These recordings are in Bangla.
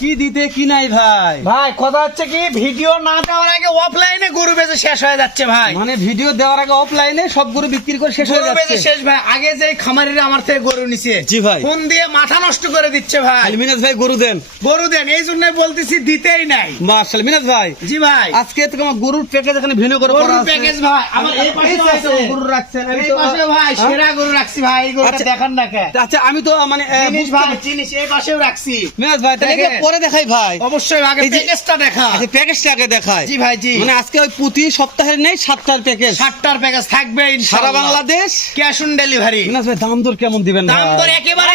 কি দিতে কি নাই ভাই? ভাই কথা হচ্ছে কি, ভিডিও না দেওয়ার আগে অফলাইনে গরু বেচে শেষ হয়ে যাচ্ছে ভাই। মানে ভিডিও দেওয়ার আগে অফলাইনে সব গরু বিক্রি করে শেষ হয়ে যাচ্ছে। শেষ ভাই। আগে যে খামারিরা আমার থেকে গরু নিছে, জি ভাই, ফোন দিয়ে মাথা নষ্ট করে দিচ্ছে ভাই। মিনাজ ভাই গরু দেন, এই জন্যই বলতেছি দিতেই নাই। মাশাআল্লাহ মিনাজ ভাই, জি ভাই, আজকে তো আমার গরুর প্যাকেজ এখানে ভিন্ন করে করা আছে। প্যাকেজ ভাই আমার এই পাশে আছে গরু রাখছেন, এই পাশে ভাই সেরা গরু রাখছি ভাই। এই গরুটা দেখান না কে? আচ্ছা আমি তো মানে জিনিস ভাই জিনিস এই পাশেও রাখছি। মিনাজ ভাই তাহলে এটা পরে দেখাই ভাই। অবশ্যই আগে প্যাকেজটা দেখা। আচ্ছা প্যাকেজটা আগে দেখাই। জি ভাই জি। মানে আজকে ওই প্রতি সপ্তাহের নেই 7টার প্যাকেজ, 7টার প্যাকেজ থাকবে সারা ইনশাআল্লাহ। Bangladesh cash on delivery. Minaj ভাই দাম দর কেমন দিবেন ভাই? দাম দর একেবারে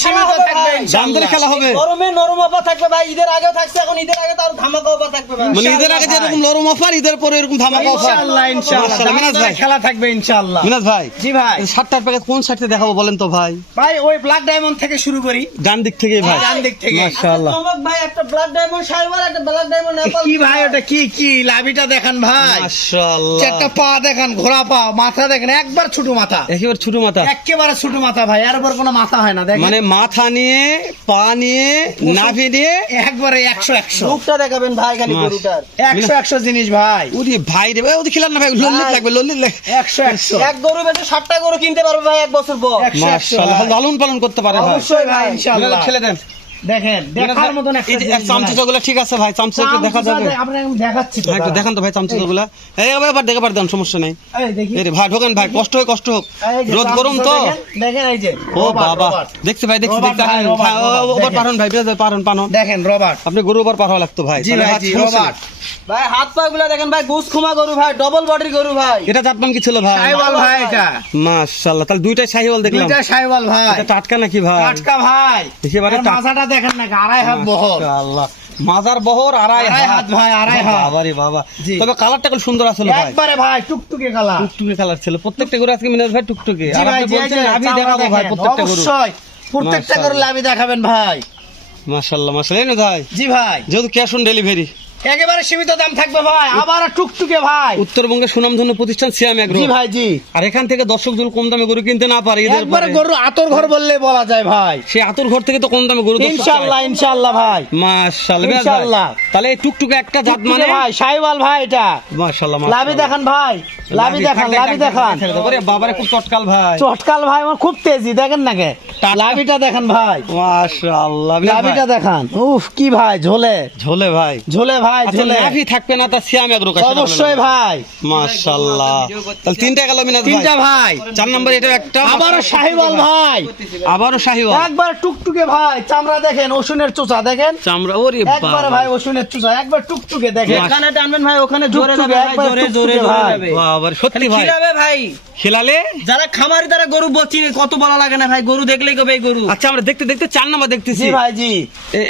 সীমিত থাকবে দাম ইনশাআল্লাহ। দরে খেলা হবে। গরমে নরম অফার থাকবে ভাই, ঈদের আগেও থাকছে, এখন ঈদের আগে তো আর ধামাকা অফার থাকবে ভাই। মানে ঈদের আগে যেরকম নরম অফার, ঈদের পরে এরকম ধামাকা অফার ইনশাআল্লাহ ইনশাআল্লাহ। মাশাআল্লাহ। মিনাজ ভাই খেলা থাকবে ইনশাআল্লাহ। মিনাজ ভাই, জি ভাই। 7টার প্যাকেজ কোন সাইডে দেখাবো বলেন তো ভাই? ভাই ওই ব্ল্যাক ডায়মন্ড থেকে শুরু করি। ডান দিক থেকেই ভাই। ডান দিক থেকে। মাশাআল্লাহ। আচ্ছা, চমক ভাই, একটা ব্ল্যাক ডায়মন্ড সাইবার, একটা ব্ল্যাক ডায়মন্ড নেপাল। কি ভাই ওটা কি কি লাভিটা দেখান ভাই। মাশাআল্লাহ। চারটা পা দেখান, ঘোড়া পা, মাথা দেখেন একবার ছোট মাথা, একেবারে ছোট মাথা, একেবারে ছোট মাথা ভাই। এর উপর কোনো মাথা হয় না দেখেন। মানে মাথা নিয়ে, পা নিয়ে, নাভি নিয়ে একবারে 100 মুখটা দেখাবেন ভাই খালি মাশ। গরুটার। 100 জিনিস ভাই। ওরে ভাই রে ভাই, ওদি খেলার না ভাই, লল্লিত লাগবে, লল্লিত লাগবে। 100 এক গরু বেচে 7টা গরু কিনতে পারবে ভাই এক বছর পর। 100 মাশাআল্লাহ, ভাই। লালন পালন করতে পারে ভাই। অবশ্যই ভাই ইনশাআল্লাহ। ছেলে দেন দেখেন দেখার মতন একটা এই যে জিনিস ভাই। চামচুটাগুলো ঠিক আছে ভাই, চামচুটা দেখা যাবে? আপনাকে আমি দেখাচ্ছি তো হ্যাঁ একটু দাঁড়ান। দেখান তো ভাই চামচুগুলা। এই এবার দেখে পার দেন, সমস্যা নাই। এই দেখি। এই রে ভাই ঢোকেন ভাই, কষ্ট হোক কষ্ট হোক, এই যে রোদ গরম তো। দেখেন এই যে ও রবার্ট, বাবা, রবার্ট। দেখছি ভাই, দেখছি রবার্ট দেখছি। ভাই, রবার্ট, হ্যাঁ, ওপর দেখেন। পারন ভাই, পারন পানো। দেখেন রবার্ট। আপনি গরু উপর পার হওয়া লাগতো ভাই। জি তাহলে ভাই হাত জি সমস্যা রবার্ট। নেই। ভাই হাত পা গুলা দেখেন ভাই, গোস খুমা গরু ভাই, ডবল বডির গরু ভাই। এটা জাতমান কি ছিল ভাই? শাহিওয়াল ভাই এটা। মাশাআল্লাহ, তাহলে দুইটাই শাহিওয়াল দেখলাম। দুইটা শাহিওয়াল ভাই। এটা টাটকা নাকি ভাই? টাটকা ভাই। একেবারে আর মাথাটা দেখেন না, 2.5 হাত বহর। মাশাআল্লাহ, মাজার বহর 2.5 হাত ভাই, 2.5 হাত। বাবারে বাবা। জি। তবে কালারটা খুব সুন্দর আসলে ভাই, একবারে ভাই টুকটুকে কালার। টুকটুকে কালার ছিল। প্রত্যেকটা গরু আজকে মিনাজ ভাই টুকটুকে। জি আর ভাই আপনি জি, বলছেন এই যে আমি চামড়া দেখাবো ভাই দেখেন। প্রত্যেকটা গরু। অবশ্যই প্রত্যেকটা করে মাশাআল্লাহ। লাভি দেখাবেন ভাই। মাশাআল্লাহ মাশাআল্লাহ। এই না ভাই, জি ভাই যেহেতু ক্যাশ অন ডেলিভারি, একেবারে সীমিত দাম থাকবে ভাই। আবার টুকটুকে ভাই। উত্তরবঙ্গের সুনামধন্য প্রতিষ্ঠান সিয়াম এগ্রো। জি ভাই জি। আর এখান থেকে দর্শক যদি কম দামে গরু কিনতে না পারে, ঈদের একবারে পরে গরু আতর ঘর বললে বলা যায় ভাই। সেই আতুর ঘর থেকে তো কম দামে গরু দর্শক ইনশাআল্লাহ পায়। ইনশাআল্লাহ ভাই। মাশাআল্লাহ মিনাজ ভাই। ইনশাআল্লাহ। তাহলে এই টুকটুকে একটা জাত টুকটুকে মানে ভাই শাহিওয়াল ভাই এটা। মাশাআল্লাহ লাভি মাশাআল্লাহ। দেখান ভাই, লাভি দেখান, লাভি দেখান। ওরে বাবারে খুব চটকাল ভাই। চটকাল ভাই আমার খুব তেজি দেখেন না কে। টাটকা। লাভিটা দেখেন ভাই, মাশাআল্লাহ মিনাজ লাভিটা ভাই। দেখান। উফ কি ভাই ঝোলে ঝোলে ভাই। ঝোলে ভাই আচ্ছা ঝোলে। নাভি থাকবে না তা সিয়াম এগ্রো কাছে? অবশ্যই ভাই। মাশাআল্লাহ। তাহলে তিনটা গেল মিনাজ ভাই। তিনটা ভাই। 4 নম্বর এটা একটা, আবারও শাহিওয়াল ভাই। আবারও শাহিওয়াল। একবার টুকটুকে ভাই, চামড়া দেখেন, ওষুনের চোচা দেখেন। চামড়া ওরে একবার বাবা। ভাই ওষুনের চোচা, একবার টুকটুকে দেখেন। এখানে টানবেন ভাই, ওখানে জোরে টুকটুকে, যাবে ভাই, একবার জোরে টুকটুকে জোরে ভাই। যাবে। বাবা সত্যি ভাই। খিলাবে ভাই, খেলালে যারা খামারি তারা গরু চিনে, কত বলা লাগে না ভাই, গরু দেখলেই কবে এই গরু। আচ্ছা আমরা দেখতে দেখতে 4 নম্বর দেখতেছি। জি ভাই জি।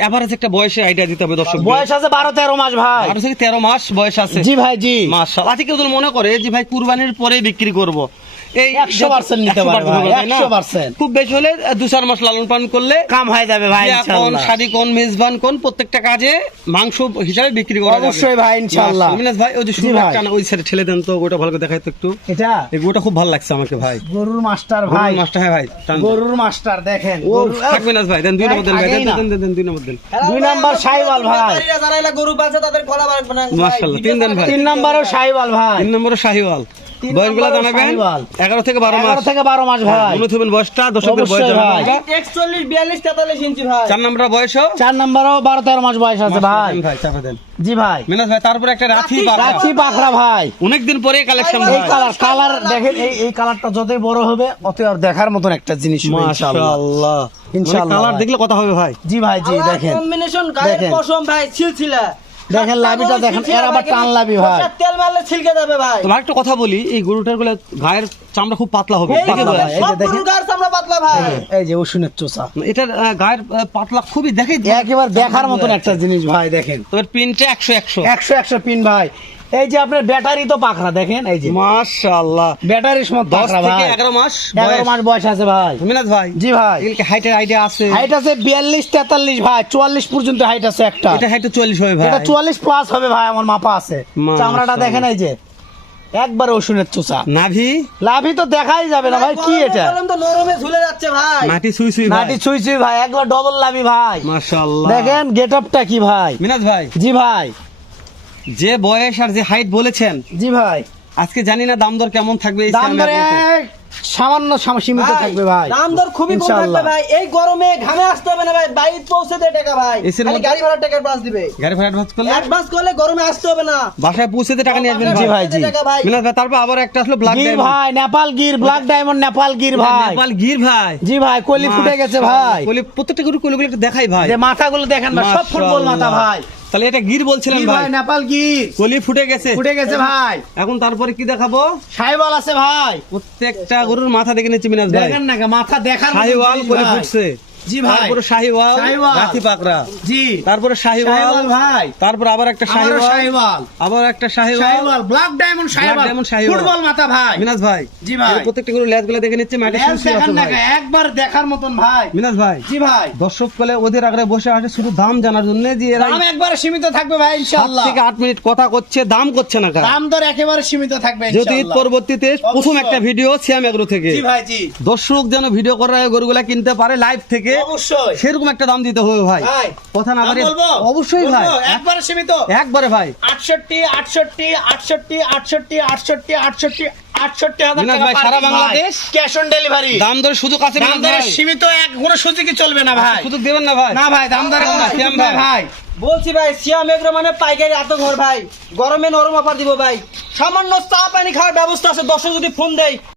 এভারেজ একটা বয়সে আইডিয়া দিতে হবে দর্শক। বয়স আছে 12-13 মাস ভাই। 12 থেকে 13 মাস বয়স আছে। জি ভাই জি। মাশাআল্লাহ। আজকে কেউ যদি মনে করে যে ভাই কুরবানির পরে বিক্রি করব, এই 100% নিতে পারে ভাই, 100%। খুব বেশি হলে 2-4 মাস লালন পালন করলে কাম হয়ে যাবে ভাই জিয়া কোন, ইনশাআল্লাহ। শাদি কোন, মেজবান কোন, প্রত্যেকটা কাজে মাংস হিসাবে বিক্রি করা যাবে। অবশ্যই ভাই ইনশাআল্লাহ। মাশাআল্লাহ। মিনাজ ভাই ওই যে জি শুরু ভাই। একটা না, ওই সাইডে ঠেলে দেন তো, ওটা ভালো করে দেখাই তো একটু। এটা এই গোটা খুব ভালো লাগছে আমাকে ভাই। গরুর মাস্টার ভাই, মাস্টার হ্যাঁ ভাই, টান দেন। গরুর মাস্টার দেখেন। ও গরু- থাক মিনাজ ভাই, দেন 2 নম্বর দেন ভাই, আগেই দেন না। দেন দেন 2 নম্বর দেন। 2 নাম্বার শাহিওয়াল ভাই। ব্যাপারীরা যারা এলা গরু পাচ্ছে তাদের গলা বাড়বে না ভাই। মাশাআল্লাহ, 3 দেন ভাই। 3 নাম্বারও শাহিওয়াল ভাই। 3 নম্বরে শাহিওয়াল। 3 বয়সগুলো নম্বরও জানাবেন। শাহিওয়াল। 11 থেকে 12 মাস। 11 থেকে 12 মাস ভাই। মনে থবেন বয়সটা, দর্শকদের বয়স অবশ্যই ভাই। জানাবেন। 41, 42, 43 ইঞ্চি ভাই। 4 নম্বর বয়সও 4 নাম্বারও 12-13 মাস বয়স আছে ভাই। দেন ভাই, চাপা দেন। জি ভাই। মিনাজ ভাই তারপরে একটা রাথি রাখছি পাখরা ভাই। অনেকদিন পরে কালেকশন এই ভাই। কালার দেখেন, এই কালারটা যতই বড় হবে অতই আর দেখার মতন একটা জিনিস হবে ইনশাআল্লাহ। মাশাআল্লাহ। ইনশাআল্লাহ কালার ভাই। দেখলে কথা হবে ভাই। জি ভাই জি দেখেন। কম্বিনেশন গায়ের দেখেন। পশম ভাই, ছিলছিলা। দেখেন লাভিটা দেখেন, এর আবার টান লাভি ভাই। তেল মারলে ছিলকে যাবে ভাই। তো একটা কথা বলি, এই গরুটার গুলো গায়ের চামড়া খুব পাতলা হবে। এই দেখে ভাই, বোঝা যায়। এই যে সব দেখেন। গরুর গায়ের চামড়া পাতলা ভাই। এই যে ওষুনের চোষা, এটার গায়ের পাতলা খুবই দেখে। একেবারে দেখার মতন একটা জিনিস ভাই দেখেন। তবে পিনটা 100 100 পিন ভাই। এই যে আপনার ব্যাটারি তো পাখরা দেখেন, এই যে মাশাআল্লাহ। ব্যাটারির সময় 10 পাখরা থেকে ভাই। 11 মাস 11 মাস বয়স আছে ভাই। মিনাজ ভাই জি ভাই। এগুলো হাইটের আইডিয়া আছে? হাইট আছে 42-43 ভাই, 44 পর্যন্ত হাইট আছে একটা। এটা হাইট 40 হবে ভাই। এটা 44 প্লাস হবে ভাই, আমার মাপা আছে। মাশাআল্লাহ। চামড়াটা দেখেন, এই যে একবার রসুনের চোষা। নাভি লাভি তো দেখাই যাবে না ভাই, কি এটা? বললাম তো নরমে ঝুলে যাচ্ছে ভাই। মাটি সুই সুই ভাই, নাটি ছুঁই ছুঁই ভাই, একবার ডবল লাভি ভাই। মাশাআল্লাহ। দেখেন গেট আপটা কি ভাই। মিনাজ ভাই, জি ভাই, যে বয়স আর যে হাইট বলেছেন, জি ভাই, আজকে জানি না দাম দর কেমন থাকবে এই দাম দরে সামান্য সীমিত ভাই, থাকবে ভাই। দাম দর খুবই কম থাকবে ইনশাআল্লাহ। ভাই। এই গরমে ঘামে আসতে হবে না ভাই, বাইরে পৌঁছে দেয় টাকা ভাই। এসির খালি মধ্যে- গাড়ি ভাড়া টাকার বাস দিবে। গাড়ি ভাড়া অ্যাডভান্স করলে অ্যাডভান্স করলে গরমে আসতে হবে না। বাসায় পৌঁছেতে টাকা নিয়ে আসবেন জি ভাই। ভাই, জি। টাকা ভাই। মিনাজ ভাই, তারপর আবার একটা আসলো ব্ল্যাক গির ডায়মন্ড। ভাই, নেপাল গির, ব্ল্যাক ডায়মন্ড নেপাল গির ভাই। নেপাল গির ভাই, জি ভাই, কলি ফুটে গেছে ভাই। কলি প্রত্যেকটা গরু কলিগুলো একটু দেখাই ভাই। যে মাথাগুলো দেখেন ভাই, সব ফুটবল মাথা ভাই। তাহলে এটা গির বলছিলেন জি ভাই, ভাই, নেপাল গির কলি ফুটে গেছে। ফুটে গেছে ভাই। এখন তারপরে কি দেখাবো? সাইবল আছে ভাই, প্রত্যেকটা গরুর মাথা দেখে নিচ্ছি মিনাজ ভাই। দেখেন না মাথা দেখার মতো শাহিওয়াল জিনিস কলি ভাই। ফুটছে। জি ভাই, তারপরে শাহিওয়াল, শাহিওয়াল। রাথি পাকড়া, জি, তারপরে শাহিওয়াল শাহিওয়াল ভাই, তারপর আবার একটা আমারও শাহিওয়াল, শাহিওয়াল, আবার একটা Sahiwal. Sahiwal, black diamond Sahiwal, diamond Sahiwal. Football মাথা ভাই। মিনাজ ভাই, জি ভাই, এই প্রত্যেকটা গরুর লেজগুলো দেখে নিচ্ছে মাটি লেজ সুই দেখেন আছে না ভাই। একবার দেখার মতন ভাই। মিনাজ ভাই, জি ভাই, দর্শক কলে ওদের আগে বসে আছে শুধু দাম জানার জন্য, যে এরা দাম একবারে সীমিত থাকবে ভাই 7 ইনশাআল্লাহ। থেকে 8 মিনিট কথা করছে, দাম করছে না কারা। দাম দর একেবারে সীমিত থাকবে যেহেতু ঈদ ইনশাআল্লাহ। পরবর্তীতে প্রথম অবশ্যই। একটা ভিডিও সিয়াম এগ্রো থেকে, জি ভাই, জি, দর্শক যেন ভিডিও করার আগে গরুগুলা কিনতে পারে লাইভ থেকে, অবশ্যই সেরকম একটা দাম দিতে হবে ভাই। ভাই, কথা না দাম পারে বলবো? অবশ্যই ভাই, বলবো? একবারে সীমিত। একবারে ভাই। 68 68 68 68 68 68 68,000 মিনাজ টাকা ভাই, per সারা piece Bangladesh cash on delivery. দাম দরে সুযোগ আছে দাম মিনাজ দরে ভাই। সীমিত, এক কোনো সুযোগই চলবে না ভাই। সুযোগ দেবেন না ভাই। না ভাই, দাম দরে কোনো না, সুযোগ সিয়াম নাই ভাই। ভাই। বলছি ভাই, সিয়াম এগ্রো মানে পাইকারি এত ঘর ভাই। গরমে নরম অফার দিব ভাই। সামান্য চা পানি খাওয়ার ব্যবস্থা আছে, দর্শক যদি ফোন দেয়